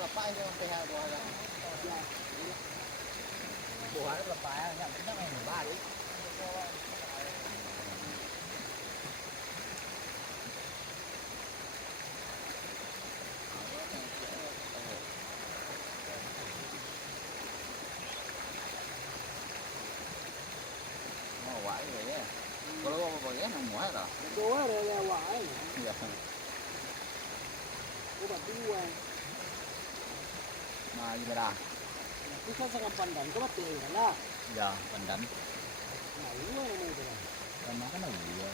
Papai cho teh buah lah. Buah itu papai, yang kita main baru. Quải vậy á, có lúc bao ghé nằm ngoài rồi. Đố là quải. Dạ. Có bạn đi qua. Mà gì mà Cứ sao sang pandan có bắt tiền là. Dạ, bình định. Này quá này rồi. Nó cái nào gì vậy?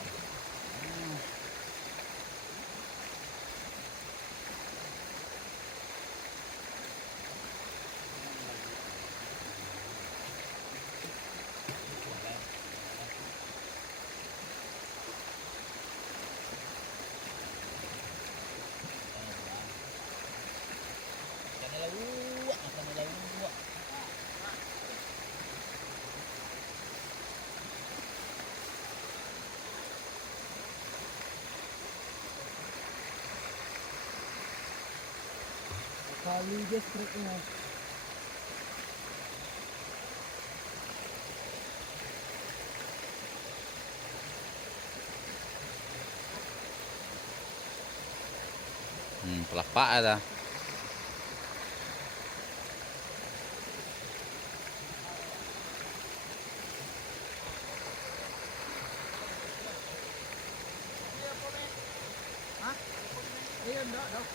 Kali dia striknya. Pelapak ada. Iya enggak dong.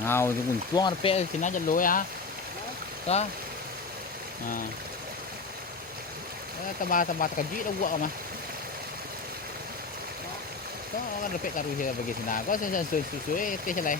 Nào dùng chuông nó pẹ thì nó chân lối á. Đó. Taba kaji dah buat mah. Kau kan repek karu dia bagi sini. Kau sesuai teh celai.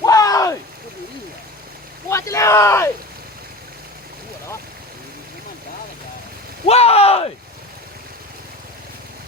Wow! Quá trời ơi!